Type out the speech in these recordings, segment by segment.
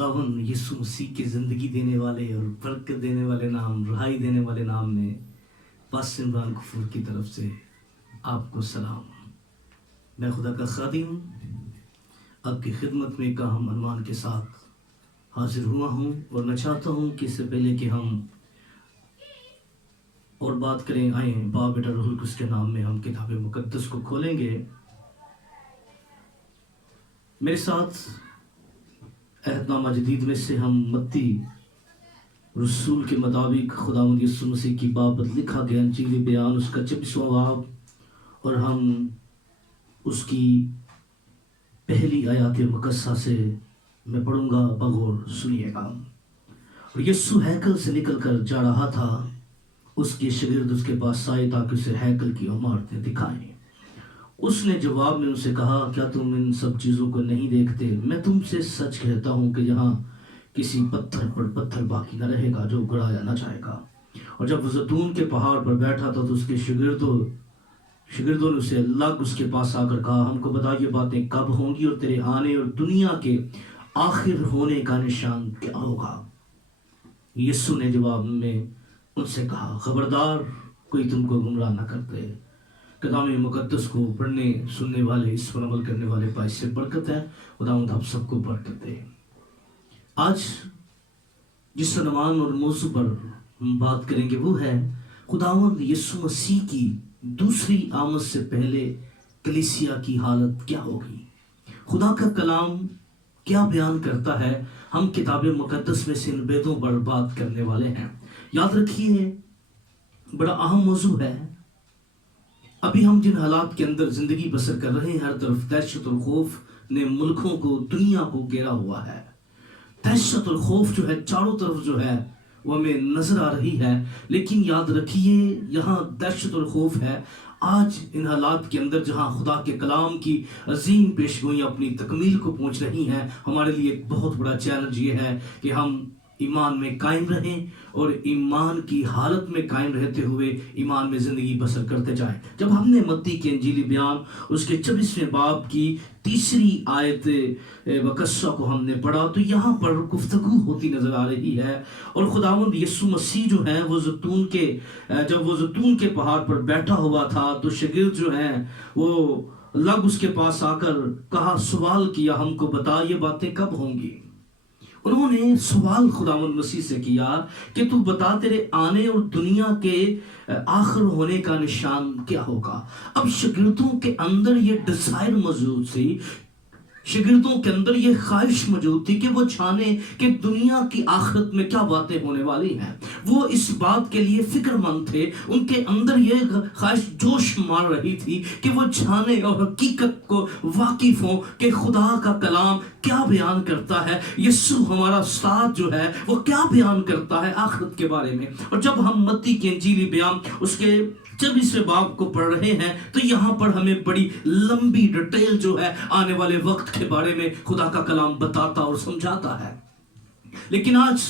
خداوند یسوع مسیح کے زندگی دینے والے اور برکت دینے والے نام، رہائی دینے والے نام میں پاس عمران کفور کی طرف سے آپ کو سلام۔ میں خدا کا خادم آپ کی خدمت میں ایک اہم عنوان کے ساتھ حاضر ہوا ہوں، اور میں چاہتا ہوں کہ اس سے پہلے کہ ہم اور بات کریں، آئیں باپ بیٹا روح القدس کے نام میں ہم کتاب مقدس کو کھولیں گے۔ میرے ساتھ عہد نامہ جدید میں سے ہم متی رسول کے مطابق خداوند یسوع مسیح کی بابت لکھا گیا انجیل بیان اس کا 26واں باب، اور ہم اس کی پہلی آیات مقدسہ سے میں پڑھوں گا، بغور سنیے گا۔ اور یسوع ہیکل سے نکل کر جا رہا تھا، اس کے شاگرد اس کے پاس آئے تاکہ اسے ہیکل کی عمارتیں دکھائیں۔ اس نے جواب میں ان سے کہا، کیا تم ان سب چیزوں کو نہیں دیکھتے؟ میں تم سے سچ کہتا ہوں کہ یہاں کسی پتھر پر پتھر باقی نہ رہے گا جو گڑایا نہ جائے گا۔ اور جب وہ زیتون کے پہاڑ پر بیٹھا تھا تو اس کے شاگردوں نے اسے لگ اس کے پاس آ کر کہا، ہم کو بتا یہ باتیں کب ہوں گی، اور تیرے آنے اور دنیا کے آخر ہونے کا نشان کیا ہوگا؟ یسوع نے جواب میں ان سے کہا، خبردار کوئی تم کو گمراہ نہ کرتے۔ کلام مقدس کو پڑھنے سننے والے، اس پر عمل کرنے والے پاس سے برکت ہے۔ خداوند آپ سب کو برکت دے۔ آج جس عنوان اور موضوع پر ہم بات کریں گے وہ ہے خداوند یسوع مسیح کی دوسری آمد سے پہلے کلیسیا کی حالت کیا ہوگی۔ خدا کا کلام کیا بیان کرتا ہے؟ ہم کتاب مقدس میں سے ان بیتوں پر بات کرنے والے ہیں۔ یاد رکھیے، بڑا اہم موضوع ہے۔ ابھی ہم جن حالات کے اندر زندگی بسر کر رہے ہیں، ہر طرف دہشت اور خوف نے ملکوں کو، دنیا کو گھیرا ہوا ہے۔ دہشت اور خوف جو ہے چاروں طرف جو ہے وہ ہمیں نظر آ رہی ہے، لیکن یاد رکھیے یہاں دہشت اور خوف ہے۔ آج ان حالات کے اندر جہاں خدا کے کلام کی عظیم پیشگوئیاں اپنی تکمیل کو پہنچ رہی ہیں، ہمارے لیے ایک بہت بڑا چیلنج یہ ہے کہ ہم ایمان میں قائم رہیں اور ایمان کی حالت میں قائم رہتے ہوئے ایمان میں زندگی بسر کرتے جائیں۔ جب ہم نے متی کے انجیلی بیان اس کے 24ویں باب کی تیسری آیت مقدسہ کو ہم نے پڑھا تو یہاں پر گفتگو ہوتی نظر آ رہی ہے، اور خداوند یسوع مسیح جو ہے وہ جب وہ زیتون کے پہاڑ پر بیٹھا ہوا تھا تو شاگرد جو ہیں وہ لگ اس کے پاس آ کر کہا، سوال کیا، ہم کو بتا یہ باتیں کب ہوں گی۔ انہوں نے سوال خداوند مسیح سے کیا کہ تو بتا تیرے آنے اور دنیا کے آخر ہونے کا نشان کیا ہوگا۔ اب شاگردوں کے اندر یہ ڈیزائر موجود تھی، شاگردوں کے اندر یہ خواہش موجود تھی کہ وہ جانے کہ دنیا کی آخرت میں کیا باتیں ہونے والی ہیں۔ وہ اس بات کے لیے فکر مند تھے، ان کے اندر یہ خواہش جوش مار رہی تھی کہ وہ جانے اور حقیقت کو واقف ہوں کہ خدا کا کلام کیا بیان کرتا ہے، یسوع ہمارا استاد جو ہے وہ کیا بیان کرتا ہے آخرت کے بارے میں۔ اور جب ہم متی کے انجیلی بیان اس کے 24ویں باب کو پڑھ رہے ہیں تو یہاں پر ہمیں بڑی لمبی ڈیٹیل جو ہے آنے والے وقت کے بارے میں خدا کا کلام بتاتا اور سمجھاتا ہے۔ لیکن آج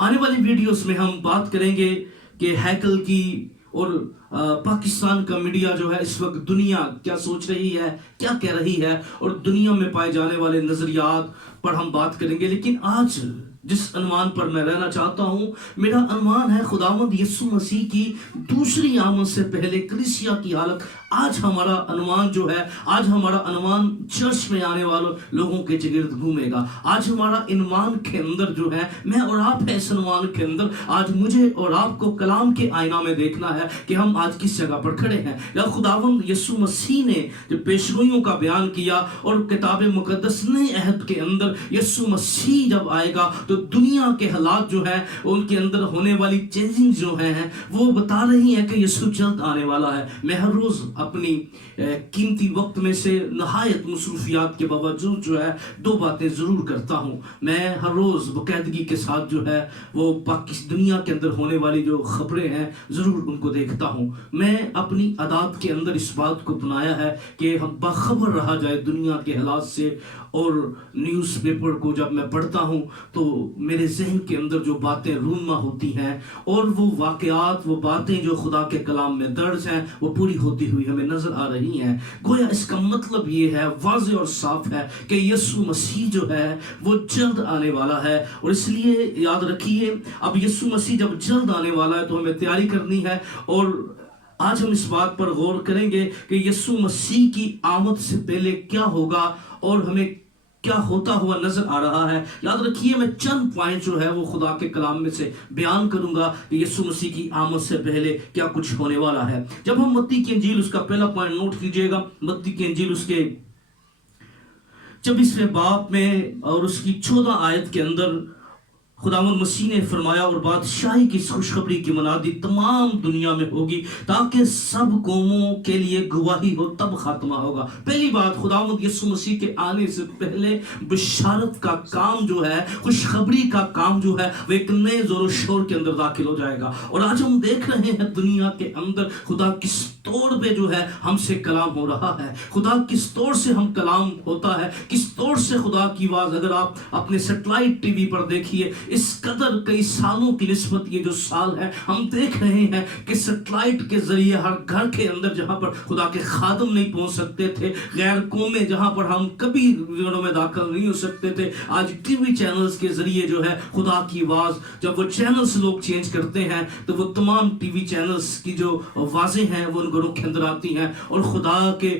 آنے والی ویڈیوز میں ہم بات کریں گے کہ ہیکل کی اور پاکستان کا میڈیا جو ہے اس وقت دنیا کیا سوچ رہی ہے، کیا کہہ رہی ہے، اور دنیا میں پائے جانے والے نظریات پر ہم بات کریں گے۔ لیکن آج جس عنوان پر میں رہنا چاہتا ہوں، میرا عنوان ہے خداوند یسوع مسیح کی دوسری آمد سے پہلے کلیسیا کی حالت۔ آج ہمارا عنوان جو ہے، آج ہمارا عنوان چرچ میں آنے والوں لوگوں کے چگرد گھومے گا۔ آج ہمارا عنوان کے اندر جو ہے، میں اور آپ اس عنوان کے اندر آج مجھے اور آپ کو کلام کے آئینہ میں دیکھنا ہے کہ ہم آج کس جگہ پر کھڑے ہیں۔ یا خداوند یسوع مسیح نے جو پیشگوئیوں کا بیان کیا اور کتاب مقدس نئے عہد کے اندر یسوع مسیح جب آئے گا تو دنیا کے حالات جو ہیں ان کے اندر ہونے والی چینجنگ جو ہیں وہ بتا رہی ہیں کہ یسوع جلد آنے والا ہے۔ میں ہر روز اپنی قیمتی وقت میں سے نہایت مصروفیات کے باوجود جو ہے 2 باتیں ضرور کرتا ہوں۔ میں ہر روز باقاعدگی کے ساتھ جو ہے وہ دنیا کے اندر ہونے والی جو خبریں ہیں ضرور ان کو دیکھتا ہوں۔ میں اپنی عادات کے اندر اس بات کو بنایا ہے کہ ہم باخبر رہا جائے دنیا کے حالات سے، اور نیوز پیپر کو جب میں پڑھتا ہوں تو میرے ذہن کے اندر جو باتیں رونما ہوتی ہیں اور وہ واقعات، وہ باتیں جو خدا کے کلام میں درج ہیں وہ پوری ہوتی ہوئی بھی ہمیں نظر آ رہی ہیں۔ گویا اس کا مطلب یہ ہے، واضح اور صاف ہے، کہ یسوع مسیح جو ہے وہ جلد آنے والا ہے۔ اور اس لیے یاد رکھیے، اب یسوع مسیح جب جلد آنے والا ہے تو ہمیں تیاری کرنی ہے، اور آج ہم اس بات پر غور کریں گے کہ یسوع مسیح کی آمد سے پہلے کیا ہوگا اور ہمیں کیا ہوتا ہوا نظر آ رہا ہے۔ یاد رکھیے، میں چند پوائنٹ جو ہے وہ خدا کے کلام میں سے بیان کروں گا کہ یسوع مسیح کی آمد سے پہلے کیا کچھ ہونے والا ہے۔ جب ہم متی کی انجیل، اس کا پہلا پوائنٹ نوٹ کیجئے گا، متی کی انجیل اس کے 24ویں باب میں اور اس کی 14 آیت کے اندر خداوند مسیح نے فرمایا، اور بادشاہی کی خوشخبری کی منادی تمام دنیا میں ہوگی تاکہ سب قوموں کے لیے گواہی ہو، تب خاتمہ ہوگا۔ پہلی بات، خداوند یسوع مسیح کے آنے سے پہلے بشارت کا کام جو ہے، خوشخبری کا کام جو ہے، وہ ایک نئے زور و شور کے اندر داخل ہو جائے گا۔ اور آج ہم دیکھ رہے ہیں دنیا کے اندر خدا کس طور پہ جو ہے ہم سے کلام ہو رہا ہے، خدا کس طور سے ہم کلام ہوتا ہے، کس طور سے خدا کی آواز۔ اگر آپ اپنے سیٹلائٹ ٹی وی پر دیکھیے، اس قدر کئی سالوں کی نسبت یہ جو سال ہے، ہم دیکھ رہے ہیں کہ سیٹلائٹ کے ذریعے ہر گھر کے اندر جہاں پر خدا کے خادم نہیں پہنچ سکتے تھے، غیر قومیں جہاں پر ہم کبھی گھروں میں داخل نہیں ہو سکتے تھے، آج ٹی وی چینلز کے ذریعے جو ہے خدا کی آواز، جب وہ چینلز لوگ چینج کرتے ہیں تو وہ تمام ٹی وی چینلز کی جو آوازیں ہیں وہ ان گھروں کے اندر آتی ہیں، اور خدا کے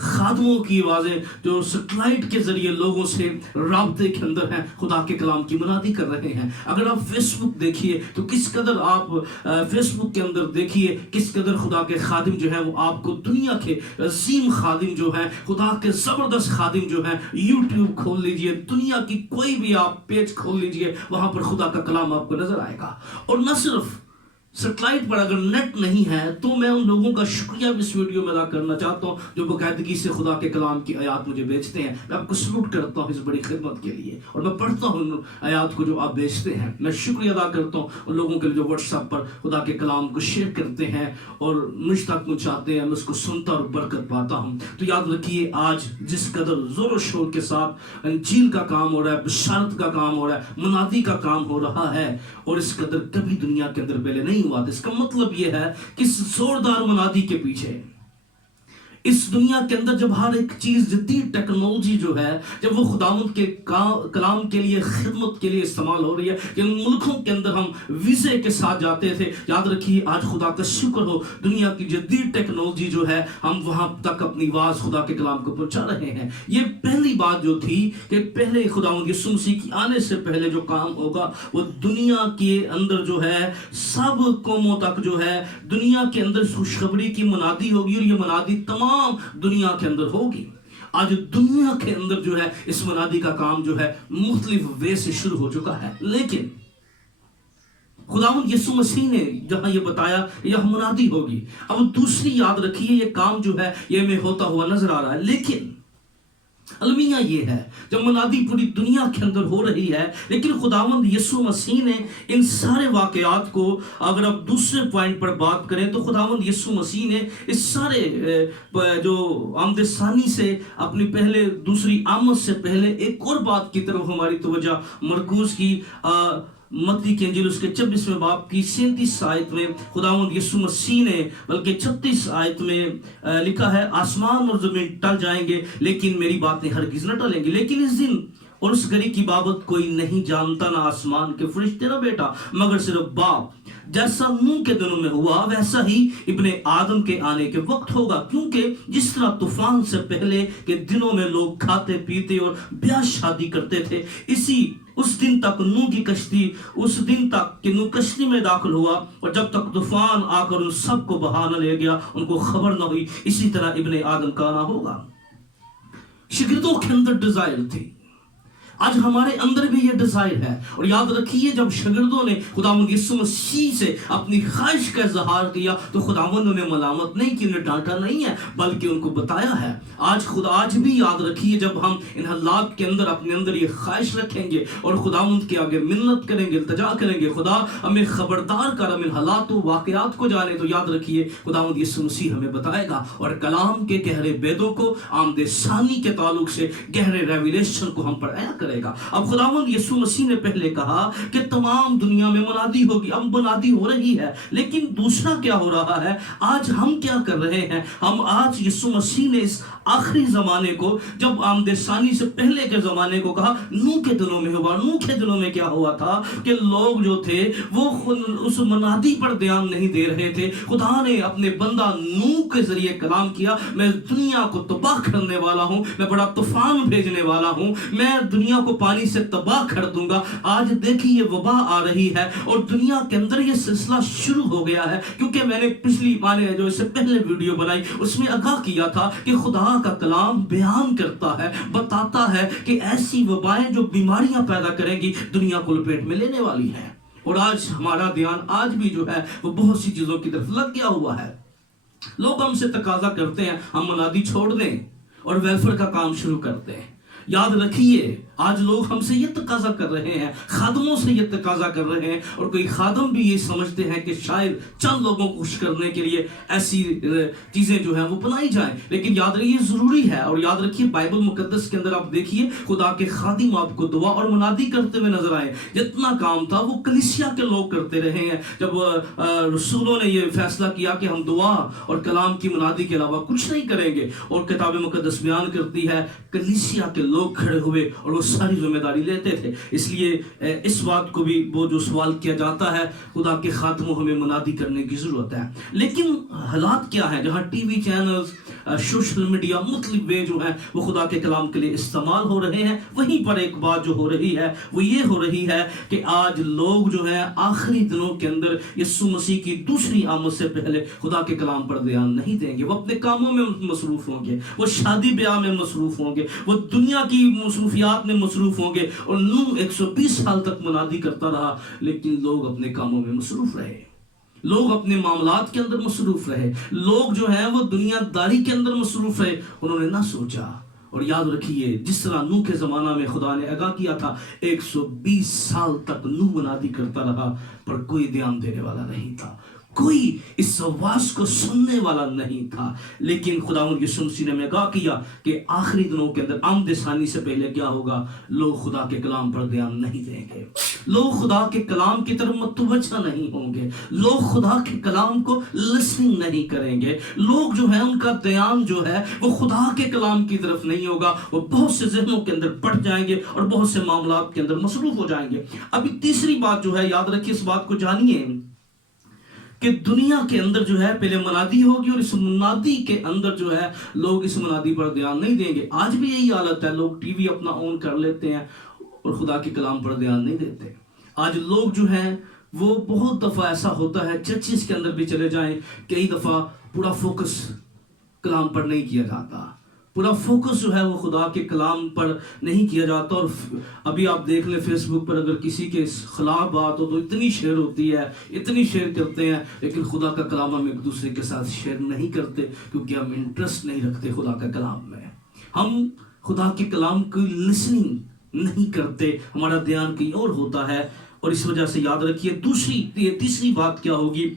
خادموں کی آوازیں جو سیٹلائٹ کے ذریعے لوگوں سے رابطے کے اندر ہیں، خدا کے کلام کی منادی کر رہے ہیں۔ اگر آپ فیس بک دیکھیے تو کس قدر آپ فیس بک کے اندر دیکھیے کس قدر خدا کے خادم جو ہیں وہ آپ کو، دنیا کے عظیم خادم جو ہیں، خدا کے زبردست خادم جو ہیں، یوٹیوب کھول لیجئے، دنیا کی کوئی بھی آپ پیج کھول لیجئے، وہاں پر خدا کا کلام آپ کو نظر آئے گا۔ اور نہ صرف سیٹلائٹ پر اگر نیٹ نہیں ہے تو میں ان لوگوں کا شکریہ بھی اس ویڈیو میں ادا کرنا چاہتا ہوں جو باقاعدگی سے خدا کے کلام کی آیات مجھے بھیجتے ہیں۔ میں آپ کو سلوٹ کرتا ہوں اس بڑی خدمت کے لیے، اور میں پڑھتا ہوں ان آیات کو جو آپ بھیجتے ہیں۔ میں شکریہ ادا کرتا ہوں ان لوگوں کے لیے جو واٹس ایپ پر خدا کے کلام کو شیئر کرتے ہیں اور مجھ تک پہنچاتے ہیں، میں اس کو سنتا اور برکت پاتا ہوں۔ تو یاد رکھیے، آج جس قدر زور و شور کے ساتھ انجیل کا کام ہو رہا ہے، بشارت کا کام ہو رہا ہے، منادی کا کام ہو رہا ہے، اور اس قدر کبھی دنیا کے اندر پہلے نہیں ہوا تھا۔ اس کا مطلب یہ ہے کہ اس زوردار منادی کے پیچھے، اس دنیا کے اندر جب ہر ایک چیز، جدید ٹیکنالوجی جو ہے، جب وہ خداوند کے کلام کے لیے، خدمت کے لیے استعمال ہو رہی ہے، جن ملکوں کے اندر ہم ویزے کے ساتھ جاتے تھے، یاد رکھیے آج خدا کا شکر ہو، دنیا کی جدید ٹیکنالوجی جو ہے، ہم وہاں تک اپنی آواز خدا کے کلام کو پہنچا رہے ہیں۔ یہ پہلی بات جو تھی کہ پہلے خداوند یسوع مسیح کی آنے سے پہلے جو کام ہوگا وہ دنیا کے اندر جو ہے سب قوموں تک جو ہے دنیا کے اندر خوشخبری کی منادی ہوگی، اور یہ منادی تمام دنیا کے اندر ہوگی۔ آج دنیا کے اندر جو ہے اس منادی کا کام جو ہے مختلف وے سے شروع ہو چکا ہے، لیکن خداوند یسوع مسیح نے جہاں یہ بتایا یہ منادی ہوگی، اب دوسری یاد رکھیے یہ کام جو ہے یہ میں ہوتا ہوا نظر آ رہا ہے، لیکن المیہ یہ ہے جب منادی پوری دنیا کے اندر ہو رہی ہے، لیکن خداوند یسوع مسیح نے ان سارے واقعات کو، اگر آپ دوسرے پوائنٹ پر بات کریں تو خداوند یسوع مسیح نے اس سارے جو آمد ثانی سے اپنی پہلے دوسری آمد سے پہلے ایک اور بات کی طرف ہماری توجہ مرکوز کی۔ متی کی انجیل اس کے 24ویں باب کی 37 آیت میں خداوند یسوع مسیح نے، بلکہ 36 آیت میں لکھا ہے، آسمان اور زمین ٹل جائیں گے لیکن میری باتیں ہرگز نہ ٹلیں گی، لیکن اس دن اور اس گھڑی کی بابت کوئی نہیں جانتا، نہ آسمان کے فرشتے نہ بیٹا، مگر صرف باپ۔ جیسا نوح کے دنوں میں ہوا ویسا ہی ابن آدم کے آنے کے وقت ہوگا، کیونکہ جس طرح طوفان سے پہلے کے دنوں میں لوگ کھاتے پیتے اور بیاہ شادی کرتے تھے، اس دن تک نوح کی کشتی، اس دن تک کہ نوح کشتی میں داخل ہوا، اور جب تک طوفان آ کر ان سب کو بہا نہ لے گیا، ان کو خبر نہ ہوئی، اسی طرح ابن آدم کا آنا ہوگا۔ شاگردوں کے اندر ڈیزائر تھی، آج ہمارے اندر بھی یہ ڈیزائر ہے، اور یاد رکھیے جب شاگردوں نے خداوند یسوع مسیح سے اپنی خواہش کا اظہار کیا تو خداوند انہیں ملامت نہیں کی، انہیں ڈانٹا نہیں ہے، بلکہ ان کو بتایا ہے۔ آج بھی یاد رکھیے جب ہم ان حالات کے اندر اپنے اندر یہ خواہش رکھیں گے اور خداوند کے آگے منت کریں گے، التجا کریں گے، خدا ہمیں خبردار کر، ہم ان حالات و واقعات کو جانے، تو یاد رکھیے خداوند یسوع مسیح ہمیں بتائے گا، اور کلام کے گہرے بیدوں کو، آمد ثانی کے تعلق سے گہرے ریویلیشن کو ہم پر عیا کرے کرے گا. اب خداوند یسوع مسیح نے پہلے کہا کہ تمام دنیا میں منادی ہوگی. اب منادی ہو رہی ہے, لیکن دوسرا کیا ہو رہا ہے؟ آج ہم کیا کر رہے ہیں؟ ہم آج یسوع مسیح نے اس آخری زمانے کو, جب آمد ثانی سے پہلے کے زمانے کو کہا, نوح کے دنوں میں ہوا. نوح کے دنوں میں کیا ہوا تھا کہ لوگ جو تھے وہ اس منادی پر دھیان نہیں دے رہے تھے. خدا نے اپنے بندہ نوح کے ذریعے کلام کیا, میں دنیا کو تباہ کرنے والا ہوں, میں بڑا طوفان بھیجنے والا ہوں, میں دنیا کو پانی سے تباہ کر دوں گا. آج دیکھیں یہ وبا آ رہی ہے اور دنیا کے اندر یہ سلسلہ شروع ہو گیا ہے. کیونکہ میں نے پچھلی جو اس سے پہلے ویڈیو بنائی اس میں آگاہ کیا تھا کہ خدا کا کلام بیان کرتا ہے, بتاتا ہے کہ ایسی وبائیں جو بیماریاں پیدا کریں گی دنیا کو لپیٹ میں لینے والی ہیں. اور آج ہمارا دھیان آج بھی جو ہے وہ بہت سی چیزوں کی طرف لگ گیا ہوا ہے. لوگ ہم سے تقاضا کرتے ہیں ہم منادی چھوڑ دیں اور ویلفیئر کا کام شروع کرتے ہیں. یاد رکھیے آج لوگ ہم سے یہ تقاضا کر رہے ہیں, خادموں سے یہ تقاضا کر رہے ہیں, اور کوئی خادم بھی یہ سمجھتے ہیں کہ شاید چند لوگوں کو خوش کرنے کے لیے ایسی چیزیں جو ہیں وہ بنائی جائیں. لیکن یاد رکھیے ضروری ہے. اور یاد رکھیے بائبل مقدس کے اندر آپ دیکھیے خدا کے خادم آپ کو دعا اور منادی کرتے ہوئے نظر آئے. جتنا کام تھا وہ کلیسیا کے لوگ کرتے رہے ہیں. جب رسولوں نے یہ فیصلہ کیا کہ ہم دعا اور کلام کی منادی کے علاوہ کچھ نہیں کریں گے, اور کتاب مقدس بیان کرتی ہے کلیسیا کے لوگ کھڑے ہوئے اور وہ ساری ذمہ داری لیتے تھے. اس لیے اس بات کو بھی وہ جو سوال کیا جاتا ہے, خدا کے خاتموں ہمیں منادی کرنے کی ضرورت ہے. لیکن حالات کیا ہے جہاں T V channels, social media مختلف وے جو ہیں وہ خدا کے کلام کے لیے استعمال ہو رہے ہیں, وہیں پر ایک بات جو ہو رہی ہے وہ یہ ہو رہی ہے کہ آج لوگ جو ہیں آخری دنوں کے اندر یسوع مسیح کی دوسری آمد سے پہلے خدا کے کلام پر دھیان نہیں دیں گے. وہ اپنے کاموں میں مصروف ہوں گے, وہ شادی بیاہ میں مصروف ہوں گے, وہ دنیا کی مصروفیات میں مصروف ہوں گے. اور نوح 120 سال تک منادی کرتا رہا, لیکن لوگ اپنے کاموں میں مصروف رہے, لوگ اپنے معاملات کے اندر مصروف رہے, لوگ جو ہیں وہ دنیا داری کے اندر مصروف رہے. انہوں نے نہ سوچا. اور یاد رکھیے جس طرح نوح کے زمانہ میں خدا نے آگاہ کیا تھا 120 سال تک نوح منادی کرتا رہا, پر کوئی دھیان دینے والا نہیں تھا, کوئی اس آواز کو سننے والا نہیں تھا. لیکن خداوند یسوع مسیح نے آگاہ کیا کہ آخری دنوں کے اندر آمد ثانی سے پہلے کیا ہوگا, لوگ خدا کے کلام پر دھیان نہیں دیں گے, لوگ خدا کے کلام کی طرف متوجہ نہیں ہوں گے, لوگ خدا کے کلام کو لسننگ نہیں کریں گے. لوگ جو ہیں ان کا دھیان جو ہے وہ خدا کے کلام کی طرف نہیں ہوگا, وہ بہت سے ذہنوں کے اندر پڑ جائیں گے اور بہت سے معاملات کے اندر مصروف ہو جائیں گے. ابھی تیسری بات جو ہے, یاد رکھیے اس بات کو جانیے کہ دنیا کے اندر جو ہے پہلے منادی ہوگی, اور اس منادی کے اندر جو ہے لوگ اس منادی پر دھیان نہیں دیں گے. آج بھی یہی حالت ہے, لوگ ٹی وی اپنا آن کر لیتے ہیں اور خدا کے کلام پر دھیان نہیں دیتے. آج لوگ جو ہیں وہ بہت دفعہ ایسا ہوتا ہے, چرچز کے اندر بھی چلے جائیں, کئی دفعہ پورا فوکس کلام پر نہیں کیا جاتا, پورا فوکس جو ہے وہ خدا کے کلام پر نہیں کیا جاتا. اور ابھی آپ دیکھ لیں فیس بک پر اگر کسی کے خلاف بات ہو تو اتنی شیئر ہوتی ہے, اتنی شیئر کرتے ہیں, لیکن خدا کا کلام ہم ایک دوسرے کے ساتھ شیئر نہیں کرتے, کیونکہ ہم انٹرسٹ نہیں رکھتے خدا کا کلام میں. ہم خدا کے کلام کی لسننگ نہیں کرتے, ہمارا دھیان کہیں اور ہوتا ہے. اور اس وجہ سے یاد رکھیے تیسری بات کیا ہوگی.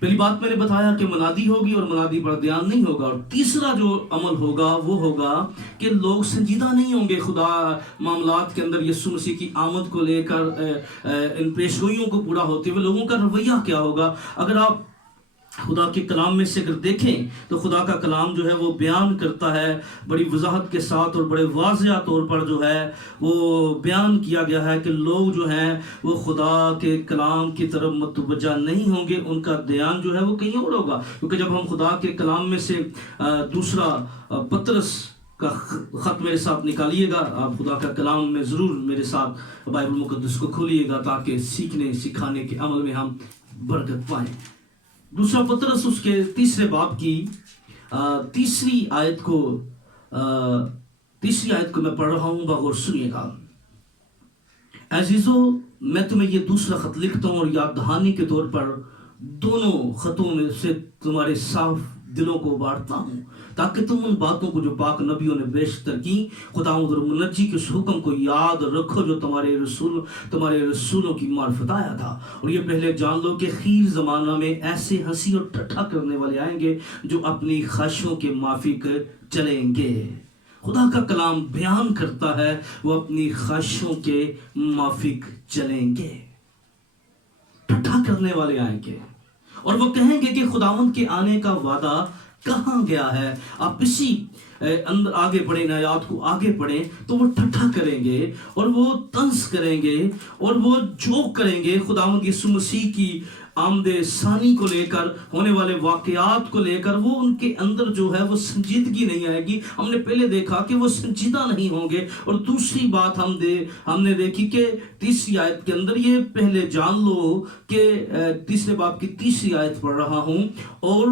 پہلی بات میں نے بتایا کہ منادی ہوگی اور منادی پر دھیان نہیں ہوگا. اور تیسرا جو عمل ہوگا وہ ہوگا کہ لوگ سنجیدہ نہیں ہوں گے خدا معاملات کے اندر. یسوع مسیح کی آمد کو لے کر ان پیشگوئیوں کو پورا ہوتے ہوئے لوگوں کا رویہ کیا ہوگا. اگر آپ خدا کے کلام میں سے اگر دیکھیں تو خدا کا کلام جو ہے وہ بیان کرتا ہے بڑی وضاحت کے ساتھ اور بڑے واضح طور پر جو ہے وہ بیان کیا گیا ہے کہ لوگ جو ہیں وہ خدا کے کلام کی طرف متوجہ نہیں ہوں گے, ان کا دھیان جو ہے وہ کہیں اور ہوگا. کیونکہ جب ہم خدا کے کلام میں سے دوسرا پطرس کا خط میرے ساتھ نکالیے گا, آپ خدا کا کلام میں ضرور میرے ساتھ بائبل مقدس کو کھولیے گا تاکہ سیکھنے سکھانے کے عمل میں ہم برکت پائیں. دوسرا پطرس اس کے تیسرے باب کی تیسری آیت کو میں پڑھ رہا ہوں, بغور سنیے گا. عزیزو, میں تمہیں یہ دوسرا خط لکھتا ہوں اور یاد دہانی کے طور پر دونوں خطوں میں سے تمہارے صاف دلوں کو بانٹتا ہوں, تاکہ تم ان باتوں کو جو پاک نبیوں نے بیشتر کی خداوند اور منجی کے اس حکم کو یاد رکھو جو تمہارے رسولوں کی معرفت آیا تھا. اور یہ پہلے جان لو کہ خیر زمانہ میں ایسے ہنسی اور ٹھٹھا کرنے والے آئیں گے جو اپنی خواہشوں کے مافک چلیں گے. خدا کا کلام بیان کرتا ہے وہ اپنی خواہشوں کے موافق چلیں گے. ٹھٹھا کرنے والے آئیں گے اور وہ کہیں گے کہ خداوند کے آنے کا وعدہ کہاں گیا ہے. آپ اسی اندر آگے پڑھیں، آیات کو آگے پڑھیں تو وہ ٹھٹھا کریں گے اور وہ طنز کریں گے اور وہ جوک کریں گے خداوند یسوع مسیح کی آمد ثانی کو لے کر، ہونے والے واقعات کو لے کر. وہ ان کے اندر جو ہے وہ سنجیدگی نہیں آئے گی. ہم نے پہلے دیکھا کہ وہ سنجیدہ نہیں ہوں گے. اور دوسری بات ہم نے دیکھی کہ تیسری آیت کے اندر یہ پہلے جان لو کہ تیسرے باب کی تیسری آیت پڑھ رہا ہوں، اور